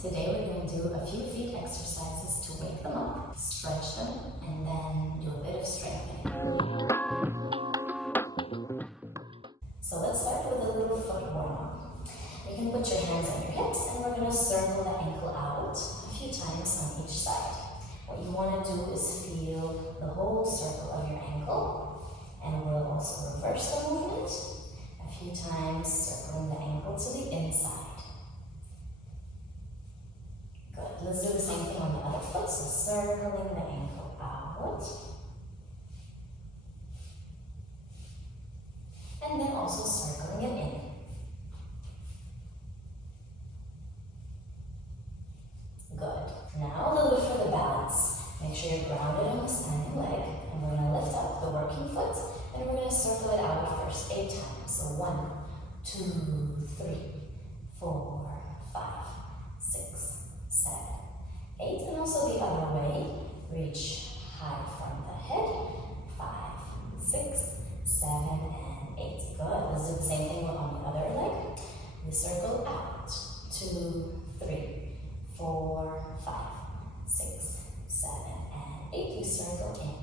Today we're going to do a few feet exercises to wake them up, stretch them, and then do a bit of strengthening. So let's start with a little foot warm-up. You can put your hands on your hips and we're going to circle the ankle out a few times on each side. What you want to do is feel the whole circle of your ankle, and we'll also reverse the movement a few times, circling the ankle to the inside. Good. Let's do the same thing on the other foot. So circling the ankle out. And then also circling it in. Good. Now a little bit for the balance. Make sure you're grounded on the standing leg. And we're going to lift up the working foot. And we're going to circle it out first 8 times. So 1, 2, 3, 4, 5, 6, 7, 8. And also the other way. Reach high from the head. 5, 6, 7, and 8. Good. Let's do the same thing on the other leg. We circle out. 2, 3, 4, 5, 6, 7, and 8. We circle in.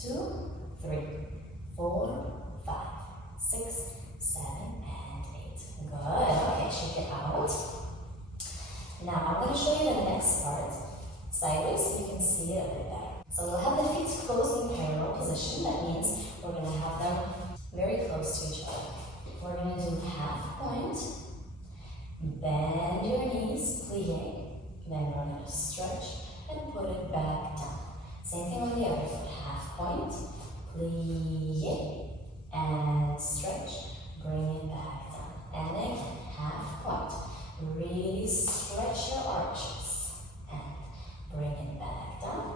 2, 3, 4, 5, 6, 7, and 8. Good. Okay, shake it out. Now I'm going to show you the next part sideways so you can see it a bit better. So we'll have the feet closed in parallel position. That means we're going to have them very close to each other. We're going to do half point. Bend your knees, plie. Then we're going to stretch and put it back down. Same thing on the other foot. Half point, plie, and stretch. Bring it back down. And again, half point. Really stretch your arches. And bring it back down.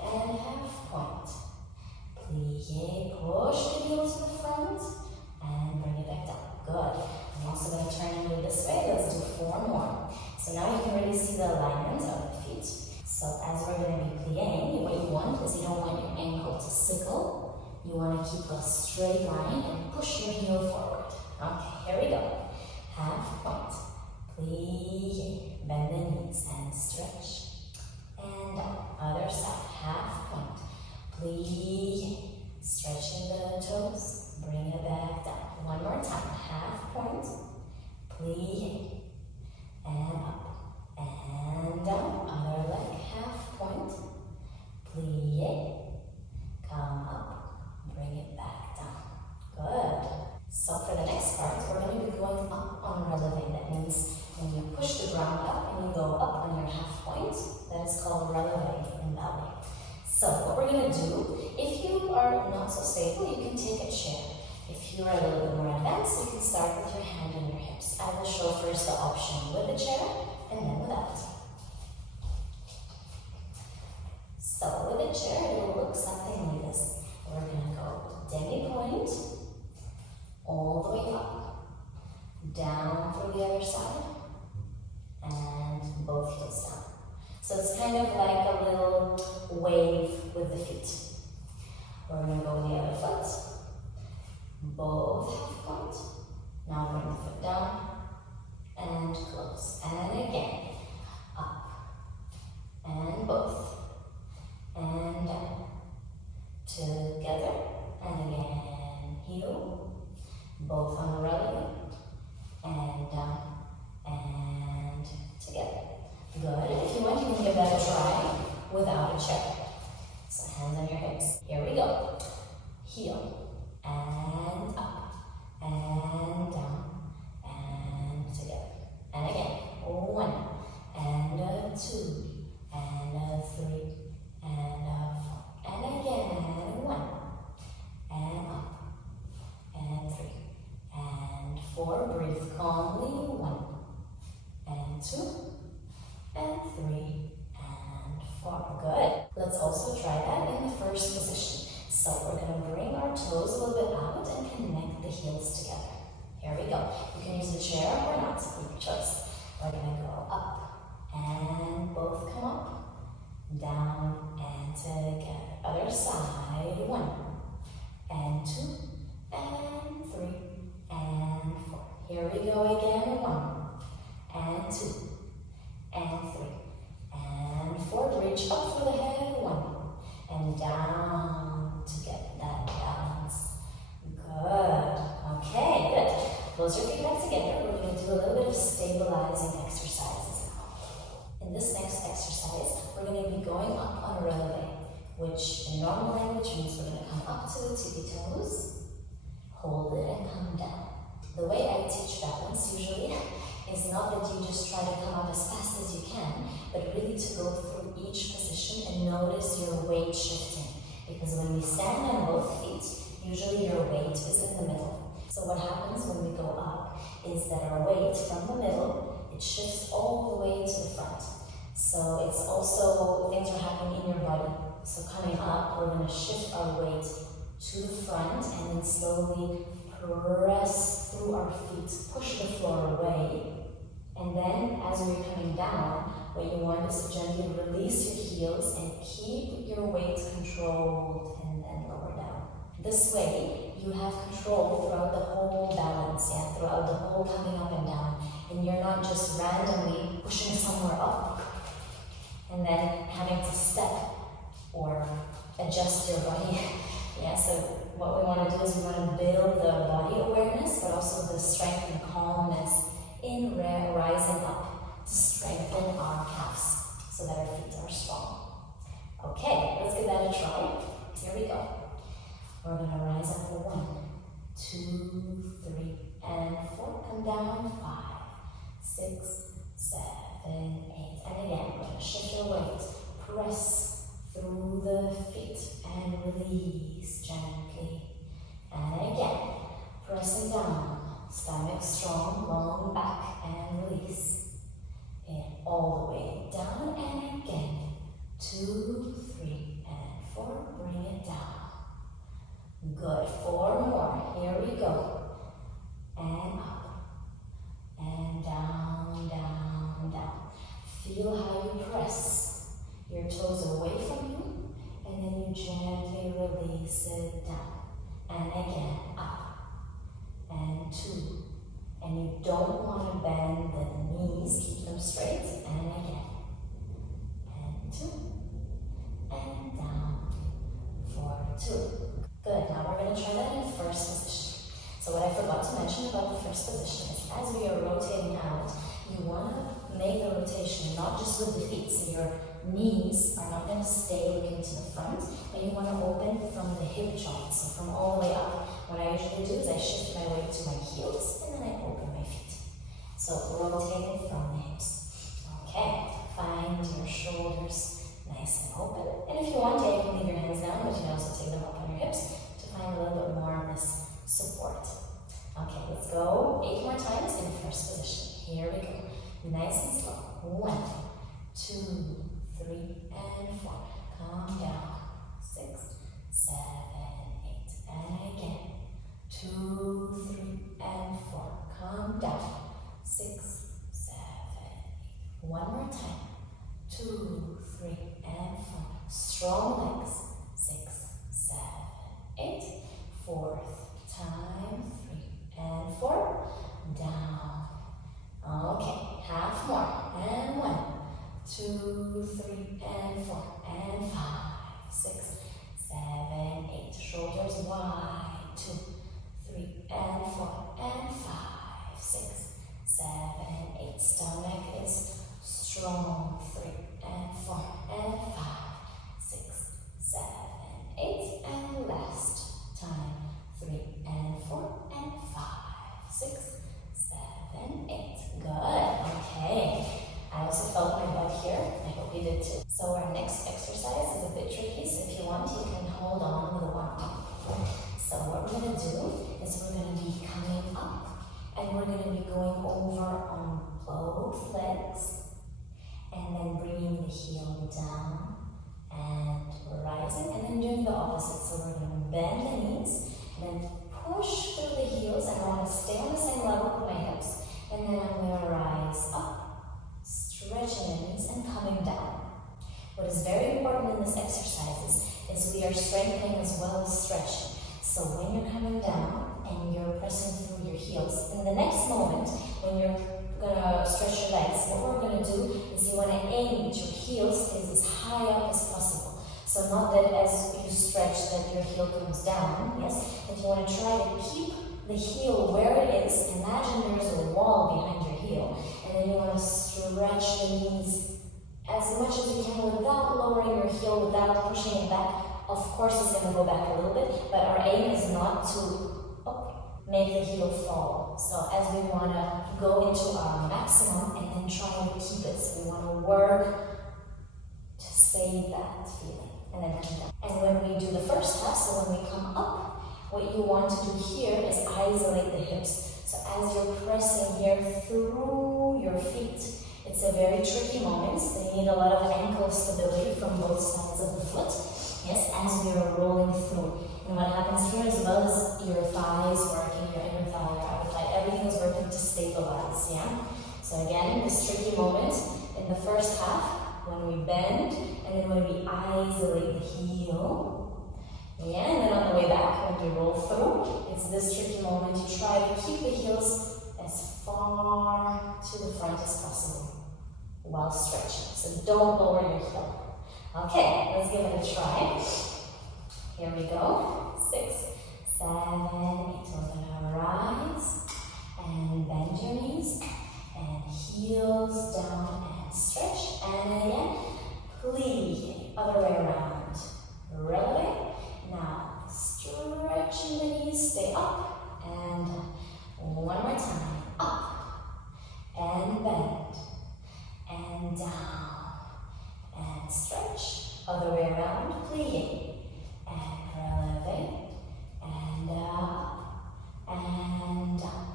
And half point. Plie, push the heel to the front. And bring it back down. Good. I'm also going to turn and move this way. Let's do 4 more. So now you can really see the alignment of the feet. So as we're going to be plieing, what you want is you don't want your ankle to sickle. You want to keep a straight line and push your heel forward. Okay, here we go. Half point. Plie. Bend the knees and stretch. And down. Other side. Half point. Plie. Stretching the toes. Bring it back down. One more time. Half point. Plie. And up. And down. Other leg. Half point. Plie. Come up. Bring it back down. Good. So for the next part, we're going to be going up on Relevé. That means when you push the ground up and you go up on your half point, that is called Relevé in ballet. So what we're going to do, if you are not so stable, you can take a chair. If you are a little bit more advanced, you can start with your hand on your hips. I will show first the option with the chair and then without. So with the chair, it will look something like this. We're going to go demi-point, all the way up, down through the other side, and both heels down. So it's kind of like a little wave with the feet. We're going to go with the other foot, both half point. Now bring the foot down and close. And again, up and both. And down. Together. And again, heel. Both on the relevé. And down. And together. Good. If you want, you can give that a try without a chair. So hands on your hips. Here we go. Heel. And up. And down. And together. And again. 1. And a 2. And a 3. And a 4. And again. 1. And up. And 3. And 4. Breathe calmly. 1. And 2. And 3. And 4. Good. Let's also try that in the first position. So we're going to bring our toes a little bit out and connect the heels together. Here we go. You can use the chair or not, your choice. We're going to go up and both come up, down and together. Other side. 1 and 2 and 3 and 4. Here we go again. 1 and 2 and reach up through the head, 1, and down to get that balance. Good. Okay, good. Close your feet back together. We're going to do a little bit of stabilizing exercises now. In this next exercise, we're going to be going up on a relevé, which in normal language means we're going to come up to the tippy toes, hold it, and come down. The way I teach balance usually is not that you just try to come up as fast as you can, but really to go through each position and notice your weight shifting. Because when we stand on both feet, usually your weight is in the middle. So what happens when we go up is that our weight from the middle, it shifts all the way to the front. So it's also, things are happening in your body. So coming up, we're going to shift our weight to the front and then slowly press through our feet, push the floor away. And then as we're coming down, what you want is to gently release your heels and keep your weight controlled and then lower down. This way, you have control throughout the whole balance, throughout the whole coming up and down. And you're not just randomly pushing somewhere up and then having to step or adjust your body. So what we want to do is we want to build the body awareness, but also the strength and calmness in rising up to strengthen our calves so that our feet are strong. Okay, let's give that a try. Here we go. We're going to rise up for 1, 2, 3, and 4. Come down, 5, 6, 7, 8. And again, we're going to shift your weight. Press through the feet and release gently. And again, pressing down. Stomach strong, long back, and release. And all the way down, and again. 2, 3, and 4. Bring it down. Good. 4 more. Here we go. And up. And down, down, down. Feel how you press your toes away from you, and then you gently release it down. And again, up. And 2. And you don't want to bend the knees, keep them straight. And again. And 2. And down for 2. Good. Now we're going to try that in first position. So what I forgot to mention about the first position is as we are rotating out, you want to make the rotation not just with the feet. So your knees are not going to stay looking to the front, but you want to open from the hip joint, so from all the way up. What I usually do is I shift my weight to my heels and then I open my feet. So rotating from the hips. Okay, find your shoulders nice and open. And if you want, you can leave your hands down, but you can also take them up on your hips to find a little bit more of this support. Okay, let's go 8 more times in first position. Here we go. Nice and slow. 1, 2, 3, and 4. Calm down. 6, 7, 8. And again. 2, 3, and 4. Calm down. 6, 7, 8. One more time. 2, 3, and 4. Strong legs. 6, 7, 8. Fourth time. 3 and 4. Down. Okay, half more. And 1, 2, 3, and 4, and 5, 6, 7, 8. Shoulders wide. 2, 3, and 4, and 5, 6, 7, 8. Stomach is strong. 3, and 4, and 5, 6, 7, 8. And last time. 3, and 4, and 5, 6, 7, 8. Good. Okay. I also felt my butt here. I hope you did too. So our next exercise is a bit tricky, so if you want, you can hold on with one arm. So what we're going to do is we're going to be coming up, and we're going to be going over on both legs, and then bringing the heel down, and rising, and then doing the opposite. So we're going to bend the knees, and then push through the heels, and I want to stay on the same level with my hips, and then I'm going to rise up, stretching the knees and coming down. What is very important in this exercise is we are strengthening as well as stretching. So when you're coming down and you're pressing through your heels, in the next moment, when you're going to stretch your legs, what we're going to do is you want to aim that your heel stays as high So not that as you stretch that your heel comes down, yes, but you want to try to keep the heel where it is. Imagine there's a wall behind your heel, and then you want to stretch the knees as much as you can without lowering your heel, without pushing it back. Of course, it's going to go back a little bit, but our aim is not to make the heel fall. So as we want to go into our maximum and then try to keep it. So we want to work to save that feeling and then come down. And when we do the first half, so when we come up, what you want to do here is isolate the hips. So as you're pressing here through your feet, it's a very tricky moment. So you need a lot of ankle stability from both sides of the foot. Yes, as we are rolling through. And what happens here as well is your thighs working, your inner thigh, your outer thigh, everything is working to stabilize, yeah? So again, this tricky moment in the first half, when we bend, and then when we isolate the heel, yeah, and then on the way back, when we roll through, it's this tricky moment. You try to keep the heels as far to the front as possible while stretching. So don't lower your heel. Okay, let's give it a try. Here we go. 6, 7, 8. So we're gonna rise and bend your knees and heels down and stretch. And again, plie, other way around. Releve. Now stretching the knees, stay up and down. One more time. Up and bend and down. And stretch, other way around, plie, and releve, and up, and up.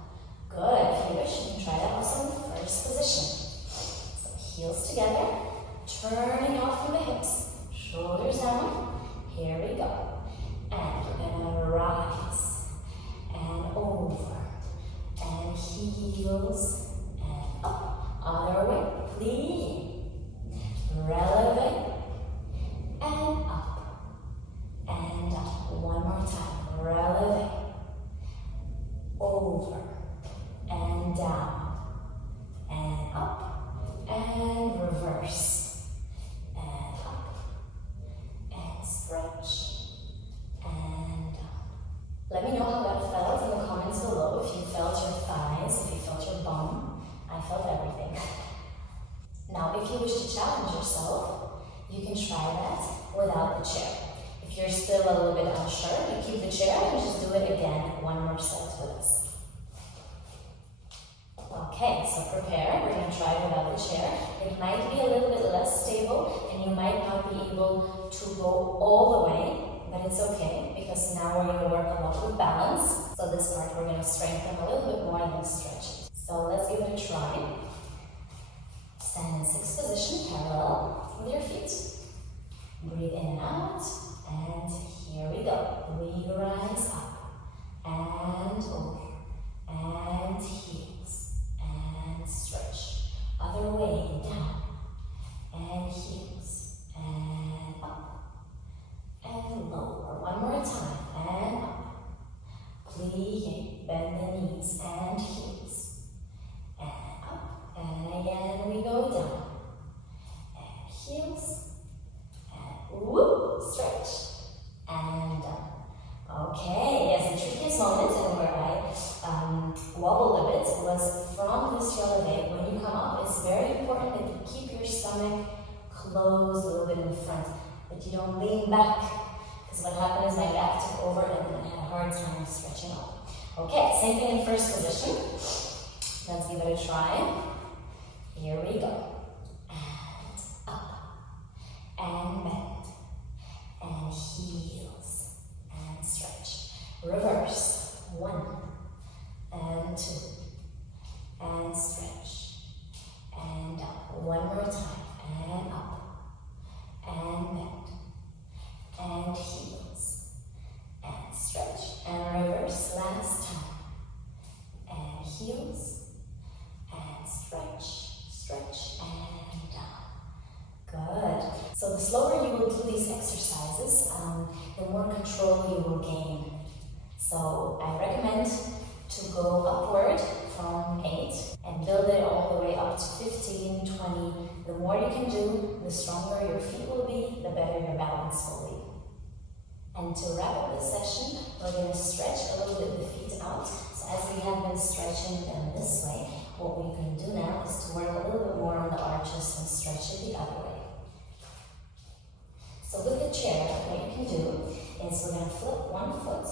Good, if you wish, you can try that also in the first position. So heels together, turning off from the hips, shoulders down, here we go. And we're gonna rise, and over, and heels, and up, other way, plie, releve, and up, and up. One more time. Releve, over, and down, and up, and reverse, and up, and stretch, and down. Let me know how that felt in the comments below. If you felt your thighs, if you felt your bum. I felt everything. Now, if you wish to challenge yourself, you can try that without the chair. If you're still a little bit unsure, you keep the chair and just do it again, one more set with us. Okay, so prepare. We're going to try it without the chair. It might be a little bit less stable and you might not be able to go all the way, but it's okay because now we're going to work a lot with balance. So this part we're going to strengthen a little bit more than stretching. So let's give it a try. Stand in 6 position, parallel with your feet. Breathe in and out, and here we go. We rise up, and over, and heels, and stretch. Other way, down, and heels, and up, and lower. One more time, and up. Plie, bend the knees, and heels, and up, and again we go down, and heels, and whoop, stretch, and down. Okay, yes, the trickiest moment and where I wobbled a bit was from this releve. When you come up, it's very important that you keep your stomach closed a little bit in the front, but you don't lean back, because what happened is my back took over and then I had a hard time stretching up. Okay, same thing in first position. Let's give it a try. Here we go. And up, and bend, and heels, and stretch. Reverse, 1, and 2, and stretch, and up. One more time, and up, and bend, and heels, and stretch, and reverse, last time, and heels, and stretch, stretch, and down. Good. So the slower you will do these exercises, the more control you will gain. So I recommend to go upward from 8 and build it all the way up to 15, 20. The more you can do, the stronger your feet will be, the better your balance will be. And to wrap up this session, we're going to stretch a little bit the feet out. So as we have been stretching them this way, what we can do now is to work a little bit more on the arches and stretch it the other way. So with the chair, what you can do is we're going to flip one foot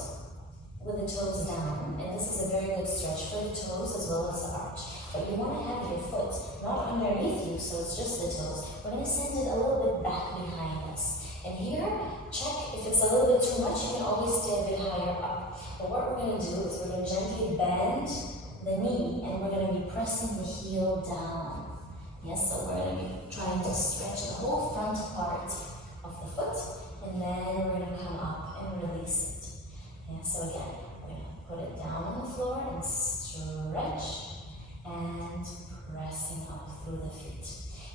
with the toes down, and this is a very good stretch for the toes as well as the arch. But you want to have your foot not underneath you, so it's just the toes. We're going to send it a little bit back behind us. And here, check if it's a little bit too much, you can always stay a bit higher up. But what we're going to do is we're going to gently bend the knee, and we're going to be pressing the heel down. Yes, so we're going to be trying to stretch the whole front part of the foot, and then we're going to come up and release it. Yeah, so again, we're going to put it down on the floor and stretch and pressing up through the feet.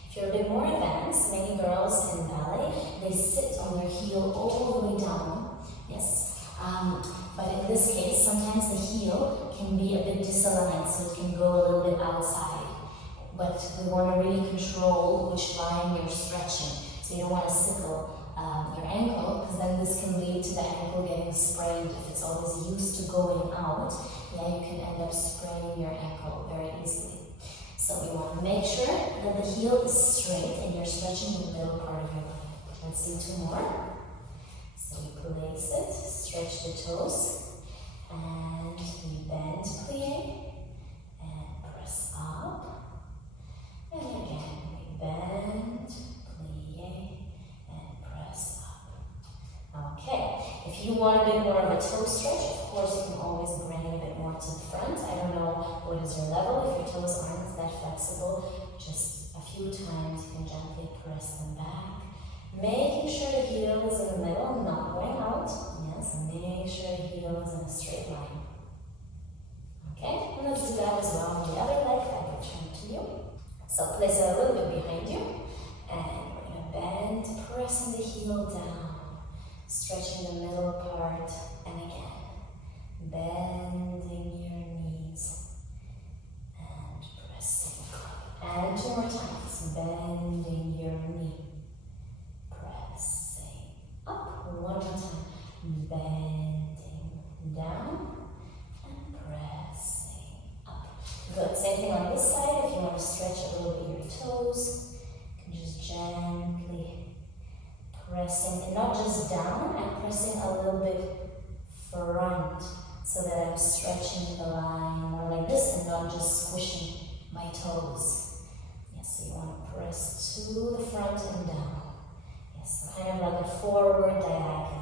If you're a bit more advanced, many girls in ballet, they sit on their heel all the way down. Yes, but in this case, sometimes the heel can be a bit disaligned, so it can go a little bit outside. But we want to really control which line you're stretching. So you don't want to sickle your ankle, because then this can lead to the ankle getting sprained. If it's always used to going out, yeah, you can end up spraining your ankle very easily. So we want to make sure that the heel is straight and you're stretching the middle part of your leg. Let's do 2 more. So we place it, stretch the toes, and we bend plie, and press up. And again, we bend, plie, and press up. Okay, if you want a bit more of a toe stretch, of course you can always bring it a bit more to the front. I don't know what is your level. If your toes aren't that flexible, just a few times you can gently press them back. Making sure the heel is in the middle, not going out. Yes, and making sure the heel is in a straight line. Okay, and let's do that as well on the other leg. I will turn to you. So place it a little bit behind you, and we're going to bend, pressing the heel down, stretching the middle part, and again, bending your knees and pressing up. And 2 more times, bending your knee. Up, 1 more time, bending down and pressing up. Good, same thing on this side. If you want to stretch a little bit your toes, you can just gently pressing, and not just down, I'm pressing a little bit front, so that I'm stretching the line more like this and not just squishing my toes. Yes, so you want to press to the front and down. Yes, kind of like a forward diagonal.